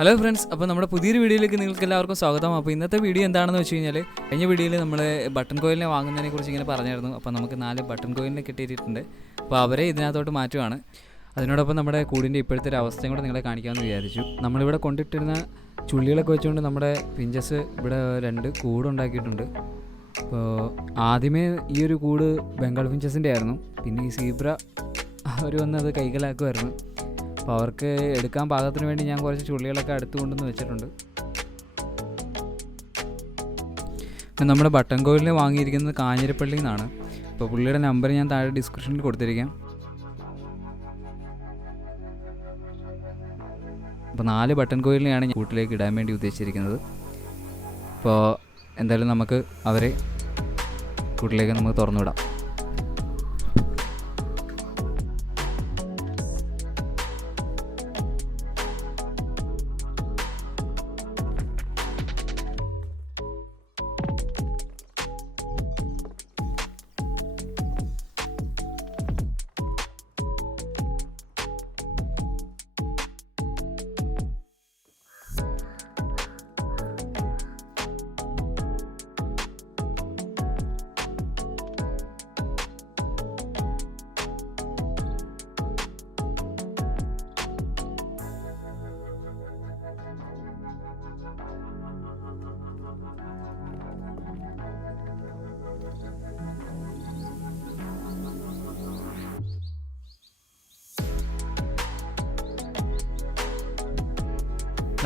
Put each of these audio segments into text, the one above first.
Hello friends, അപ്പോൾ നമ്മുടെ പുതിയൊരു വീഡിയോയിലേക്ക് നിങ്ങൾക്ക് എല്ലാവർക്കും സ്വാഗതം. അപ്പോൾ ഇന്നത്തെ വീഡിയോ എന്താണെന്ന് വെച്ച് കഴിഞ്ഞാൽ, കഴിഞ്ഞ വീഡിയോയിൽ നമ്മൾ ബട്ടൺ കോയിലിനെ വാങ്ങുന്നതിനെ കുറിച്ച് ഇങ്ങനെ പറഞ്ഞായിരുന്നു. അപ്പോൾ നമുക്ക് 4 ബട്ടൺ കോയിലിനെ കിട്ടിയിട്ടുണ്ട്. അപ്പോൾ അവരെ ഇതിനകത്തോട്ട് മാറ്റുവാണ്. അതിനോടൊപ്പം നമ്മുടെ കൂടിൻ്റെ ഇപ്പോഴത്തെ ഒരു അവസ്ഥയും കൂടെ നിങ്ങളെ കാണിക്കാമെന്ന് വിചാരിച്ചു. നമ്മളിവിടെ കൊണ്ടിട്ടിരുന്ന ചുള്ളികളൊക്കെ വെച്ചുകൊണ്ട് നമ്മുടെ പിഞ്ചസ് ഇവിടെ 2 കൂടുണ്ടാക്കിയിട്ടുണ്ട്. അപ്പോൾ ആദ്യമേ ഈ ഒരു കൂട് ബംഗാൾ പിഞ്ചസിൻ്റെ ആയിരുന്നു. പിന്നെ ഈ സീബ്ര അവർ വന്നത് കൈകളാക്കുമായിരുന്നു. അപ്പോൾ അവർക്ക് എടുക്കാൻ പാകത്തിന് വേണ്ടി ഞാൻ കുറച്ച് ചുള്ളികളൊക്കെ അടുത്ത് കൊണ്ടുവന്ന് വെച്ചിട്ടുണ്ട്. പിന്നെ നമ്മുടെ ബട്ടൺ കോയിലിനെ വാങ്ങിയിരിക്കുന്നത് കാഞ്ഞിരപ്പള്ളിയിൽ നിന്നാണ്. അപ്പോൾ പുള്ളിയുടെ നമ്പർ ഞാൻ താഴെ ഡിസ്ക്രിപ്ഷനിൽ കൊടുത്തിരിക്കാം. അപ്പോൾ 4 ബട്ടൺ കോയിലിനെയാണ് ഞാൻ കൂട്ടിലേക്ക് ഇടാൻ വേണ്ടി ഉദ്ദേശിച്ചിരിക്കുന്നത്. അപ്പോൾ എന്തായാലും നമുക്ക് അവരെ കൂട്ടിലേക്ക് നമുക്ക് തുറന്നുവിടാം.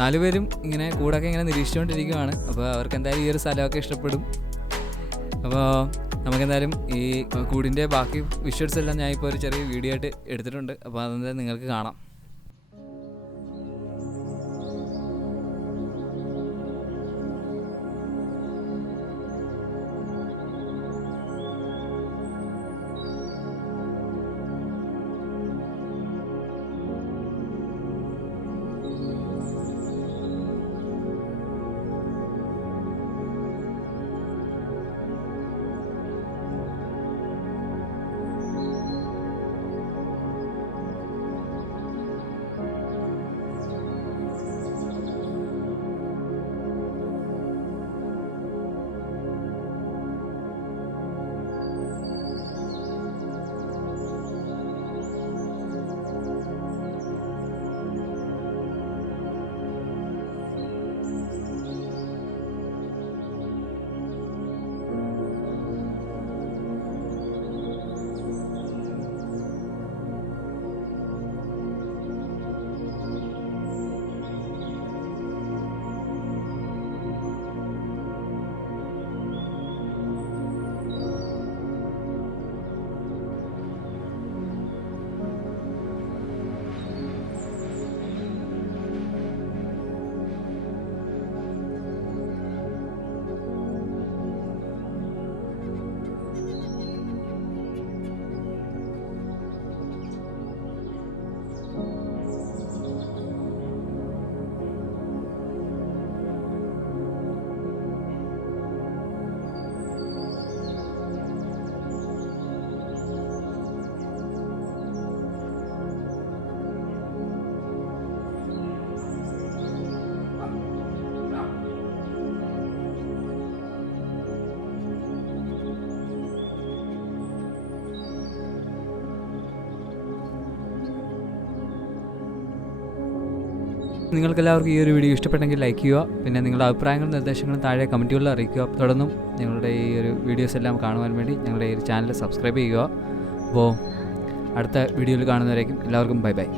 നാലുപേരും ഇങ്ങനെ കൂടൊക്കെ ഇങ്ങനെ നിരീക്ഷിച്ചുകൊണ്ടിരിക്കുകയാണ്. അപ്പോൾ അവർക്ക് എന്തായാലും ഈ ഒരു സ്ഥലമൊക്കെ ഇഷ്ടപ്പെടും. അപ്പോൾ നമുക്കെന്തായാലും ഈ കൂടിൻ്റെ ബാക്കി വിഷ്വൽസ് എല്ലാം ഞാൻ ഇപ്പോൾ ഒരു ചെറിയ വീഡിയോ ആയിട്ട് എടുത്തിട്ടുണ്ട്. അപ്പോൾ അതെന്തായാലും നിങ്ങൾക്ക് കാണാം. നിങ്ങൾക്കെല്ലാവർക്കും ഈ ഒരു വീഡിയോ ഇഷ്ടപ്പെട്ടെങ്കിൽ ലൈക്ക് ചെയ്യുക. പിന്നെ നിങ്ങളുടെ അഭിപ്രായങ്ങളും നിർദ്ദേശങ്ങളും താഴെ കമൻറ്റുകളിൽ അറിയിക്കുക. തുടർന്നും ഞങ്ങളുടെ ഈ ഒരു വീഡിയോസ് എല്ലാം കാണുവാൻ വേണ്ടി ഞങ്ങളുടെ ഈ ഒരു ചാനൽ സബ്സ്ക്രൈബ് ചെയ്യുക. അപ്പോൾ അടുത്ത വീഡിയോയിൽ കാണുന്നവരേക്കും എല്ലാവർക്കും ബൈ ബൈ.